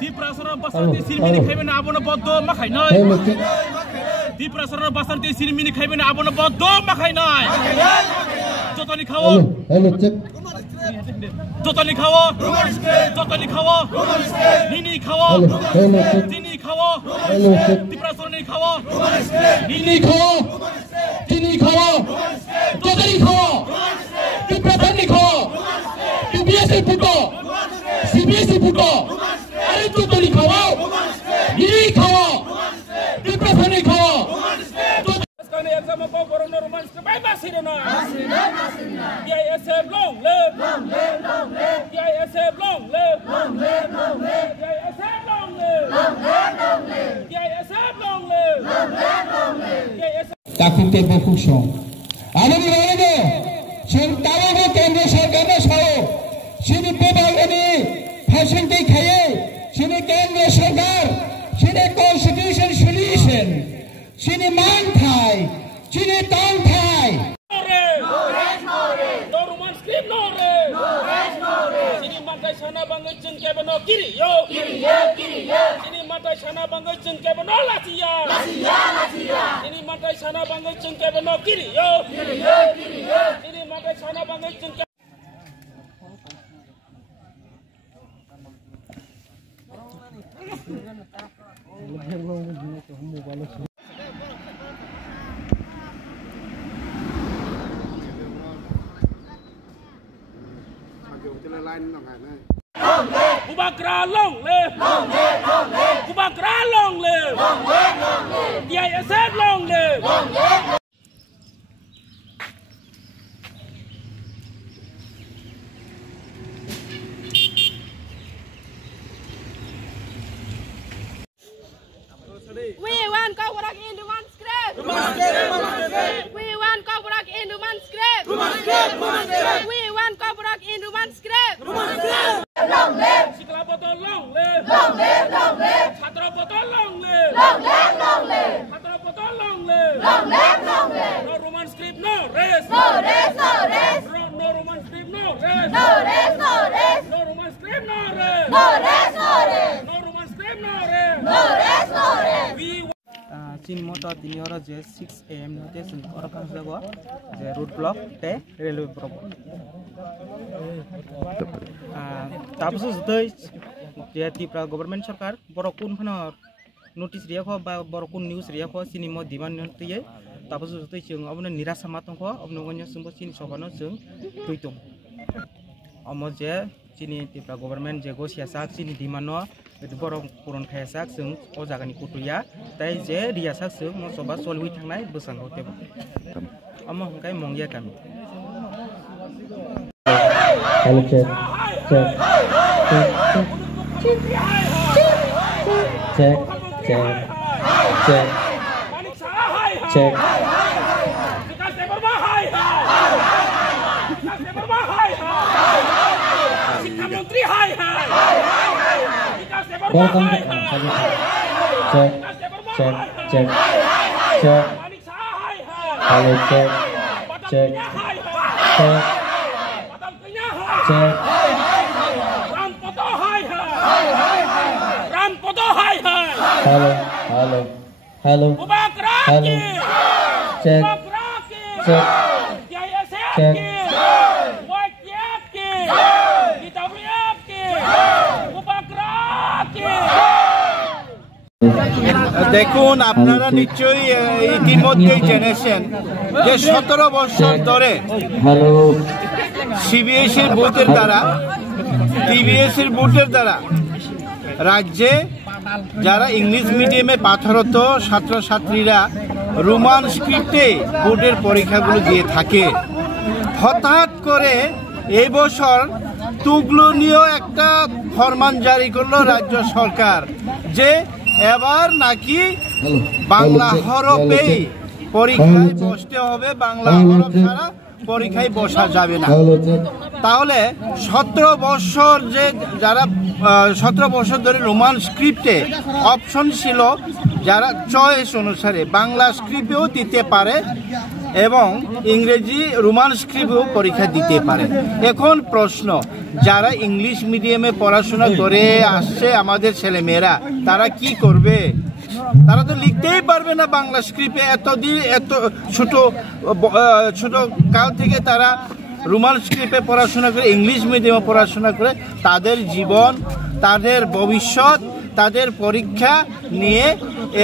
Diprasarana basanti sirmini khaibena abono boddo makhainai. Diprasarana basanti sirmini khaibena abono boddo makhainai. Jotoni khawo. Hello check. Jotoni khawo. Jotoni khawo. Nini khawo. Hello check. Tini khawo. Hello check. Diprasarana khawo. Nini khawo. Tini khawo. Jotoni khawo. Diprasarana khawo. TBS puto. CBS puto. Are jotoni khawo. Nini khawo. Diprasarana khawo. Sekarang exam apa corona roman sebaik masih dona. DISF long live. DISF long live. DISF long live. DISF long live. Takutnya berfungsi. Ada di mana tu? Sekarang tu kendra सरकार सह sini pembangunan facility kaya, sini kendra सरकार, sini constitution solution, sini mantai, sini tantai. No roman script no re. Sini mantai sana bangai jeng kebeno kiri yo. Sini mantai sana bangai jeng kebeno lasia. Sini mantai sana bangai jeng kebeno kiri yo. Sini mantai sana bangai jeng Kubakra long live. Kubakra long live. DISF long live. We want Kobrak into one script. We want Kobrak into one script. We want Kobrak into one script. Long live. Sikla botol long live. Chhatra botol long live. Chhatra botol long live. No roman script no race. No roman script no race. No roman script no race. No roman script no race. We Chin motor tini ora je 6 am note sun ora kan jago je road block te railway problem tapos dei je tipra government sarkar borokun phana notice riya kho ba borokun news riya kho sini mo diman tiye tapos dei jeng abone nirasa matong kho abno gonya sumbo sini sobano jeng tuitung amo je sini tipra government je go siasak sini dimano itu borong kurun khayasak sung o jagani kutuya tai je riasak sung mo soba solwi thangnai busang hote amo hangkai mongya kami Hello check. Welcome to check. Hello check. Hello. Check. দেখুন আপনারা নিশ্চয়ই ইতিমধ্যেই জেনেছেন যে 17 বছর ধরে CBS এর বুথের দ্বারা টিবিএস এর বুথের দ্বারা রাজ্যে যারা ইংলিশ মিডিয়ামে পাঠরত ছাত্রছাত্রীরা রোমান স্ক্রিপ্টে বোর্ডের পরীক্ষাগুলো দিয়ে থাকে। হঠাৎ করে এই বছর তুগলনীয় একটা ফরমান জারি করলো রাজ্য সরকার যে এবার নাকি বাংলা হরফেই পরীক্ষায় বসতে হবে, বাংলা হরফ ছাড়া পরীক্ষায় বসা যাবে না। তাহলে 17 বছর যে যারা 17 বছর ধরে রোমান স্ক্রিপ্টে অপশন ছিল, যারা চয়েস অনুসারে বাংলা স্ক্রিপ্টেও দিতে পারে এবং ইংরেজি রোমান স্ক্রিপ্টও পরীক্ষা দিতে পারে। এখন প্রশ্ন, যারা ইংলিশ মিডিয়ামে পড়াশোনা করে আসছে আমাদের ছেলেমেয়েরা, তারা কি করবে? তারা তো লিখতেই পারবে না বাংলা স্ক্রিপ্টে। এত ছোট কাল থেকে তারা রোমান স্ক্রিপ্টে পড়াশোনা করে, ইংলিশ মিডিয়ামে পড়াশোনা করে তাদের জীবন, তাদের ভবিষ্যৎ, তাদের পরীক্ষা নিয়ে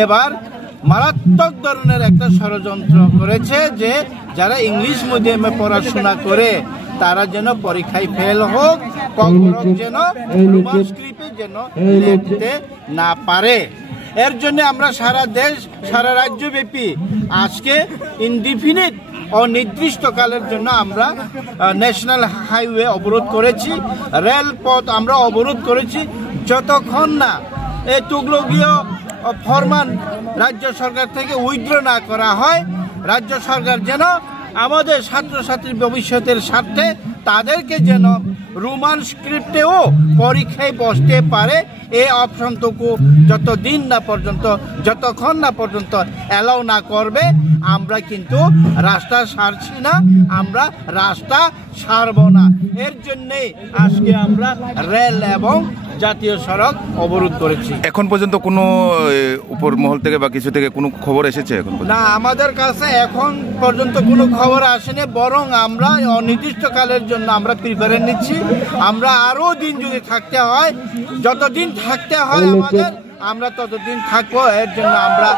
এবার মারাত্মক ধরনের একটা ষড়যন্ত্র করেছে যে যারা ইংলিশ মিডিয়ামে পড়াশোনা করে তারা যেন পরীক্ষায় ফেল হোক, যেন রোমান স্ক্রিপ্টে যেন লিখতে না পারে। এর জন্য আমরা সারা দেশ, সারা রাজ্যব্যাপী আজকে ইনডিফিনিট অনির্দিষ্টকালের জন্য আমরা ন্যাশনাল হাইওয়ে অবরোধ করেছি, রেলপথ আমরা অবরোধ করেছি, যতক্ষণ না এই তুগলকীয় ফরমান রাজ্য সরকার থেকে উইথড্র না করা হয়। রাজ্য সরকার যেন আমাদের ছাত্রছাত্রীর ভবিষ্যতের স্বার্থে তাদেরকে যেন রোমান স্ক্রিপ্টেও পরীক্ষায় বসতে পারে, এই অপশনটুকু যতক্ষণ না পর্যন্ত অ্যালাউ না করবে, আমরা কিন্তু রাস্তা ছাড়ছি না, আমরা রাস্তা ছাড়ব না। এর জন্যেই আজকে আমরা রেল এবং জাতীয় সড়ক অবরোধ করেছি। এখন পর্যন্ত কোনো উপর মহল থেকে বা কিছু থেকে কোনো খবর এসেছে? এখন না, আমাদের কাছে এখন পর্যন্ত কোনো খবর আসেনি, বরং আমরা অনির্দিষ্টকালের জন্য আমরা প্রিপারেশন নিচ্ছি। আমরা আরো দিন যদি থাকতে হয়, যতদিন থাকতে হয় আমাদের, আমরা ততদিন থাকবো। এর জন্য আমরা